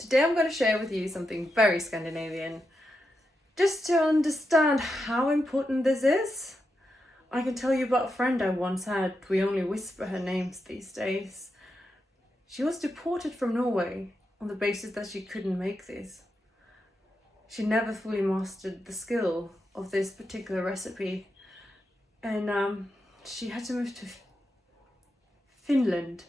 Today I'm going to share with you something very Scandinavian. Just to understand how important this is, I can tell you about a friend I once had. We only whisper her names these days. She was deported from Norway on the basis that she couldn't make this. She never fully mastered the skill of this particular recipe, and she had to move to Finland.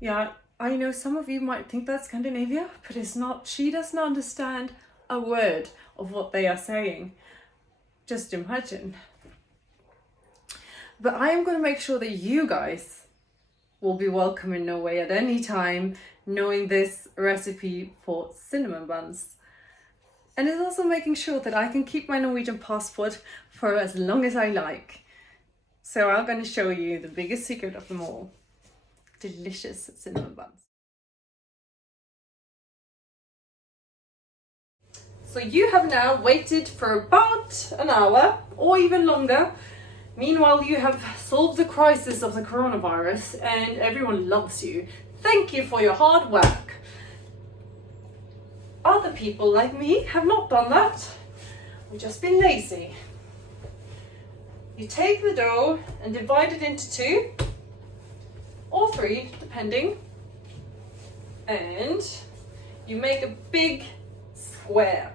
Yeah, I know some of you might think that's Scandinavia, but it's not. She doesn't understand a word of what they are saying. Just imagine. But I am going to make sure that you guys will be welcome in Norway at any time, knowing this recipe for cinnamon buns. And it's also making sure that I can keep my Norwegian passport for as long as I like. So I'm going to show you the biggest secret of them all. Delicious cinnamon buns. So you have now waited for about an hour or even longer. Meanwhile, you have solved the crisis of the coronavirus and everyone loves you. Thank you for your hard work. Other people like me have not done that. We've just been lazy. You take the dough and divide it into 2 or 3, depending. And you make a big square.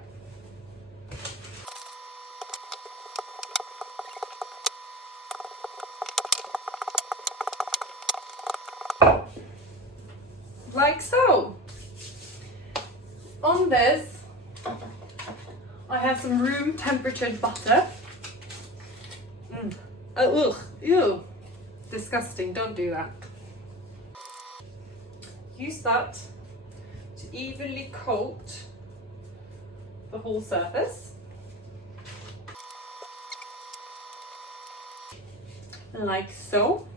Like so. On this, I have some room temperature butter. Ugh, ew, disgusting, don't do that. Use that to evenly coat the whole surface. Like so.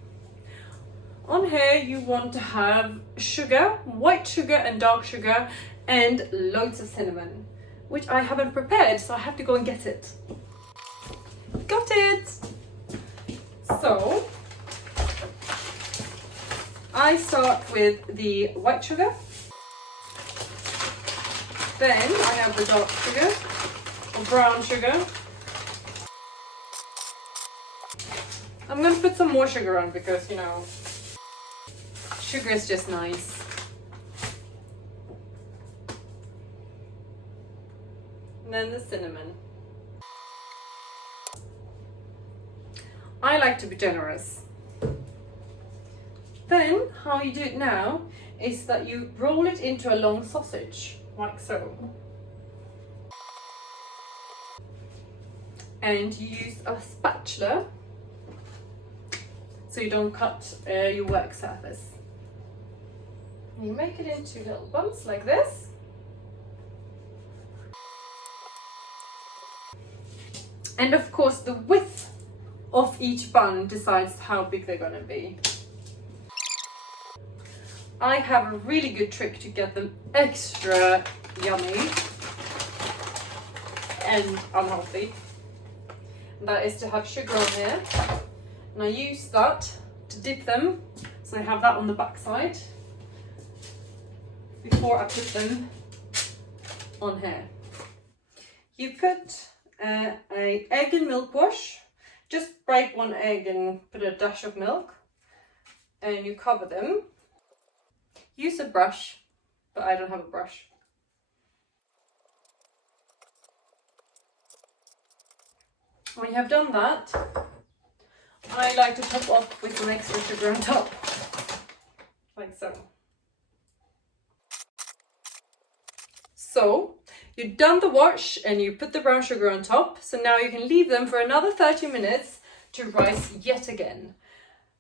On here you want to have sugar, white sugar and dark sugar, and loads of cinnamon, which I haven't prepared, so I have to go and get it. Got it! So, I start with the white sugar, then I have the dark sugar, or brown sugar. I'm going to put some more sugar on because, you know, sugar is just nice. And then the cinnamon. I like to be generous. Then, how you do it now is that you roll it into a long sausage, like so. And you use a spatula so you don't cut your work surface. You make it into little bumps like this. And of course the width of each bun decides how big they're gonna be. I have a really good trick to get them extra yummy and unhealthy. And that is to have sugar on here. And I use that to dip them, so I have that on the back side before I put them on here. You put a egg and milk wash. Just break 1 egg and put a dash of milk, and you cover them. Use a brush, but I don't have a brush. When you have done that, I like to top off with some extra sugar on top, like so. So, you've done the wash and you put the brown sugar on top, so now you can leave them for another 30 minutes to rise yet again.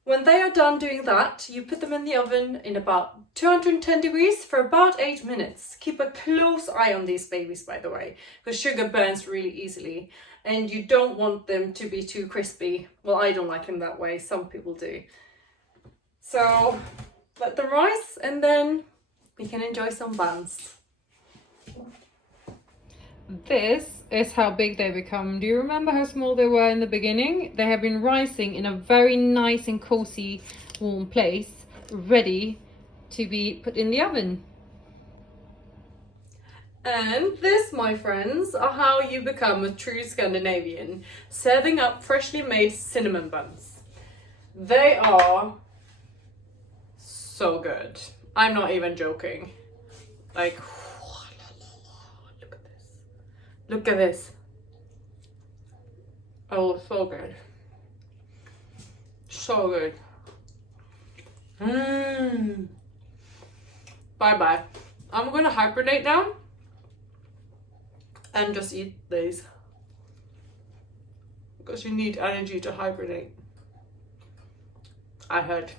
When they are done doing that, you put them in the oven in about 210 degrees for about 8 minutes. Keep a close eye on these babies, by the way, because sugar burns really easily and you don't want them to be too crispy. Well, I don't like them that way, some people do. So let them rise and then we can enjoy some buns. This is how big they become. Do you remember how small they were in the beginning? They have been rising in a very nice and cozy warm place, ready to be put in the oven. And this, my friends, are how you become a true Scandinavian, serving up freshly made cinnamon buns. They are so good. I'm not even joking. Like, look at this. Look at this. Oh, so good. So good. Bye-bye. I'm gonna hibernate now and just eat these because you need energy to hibernate. I heard.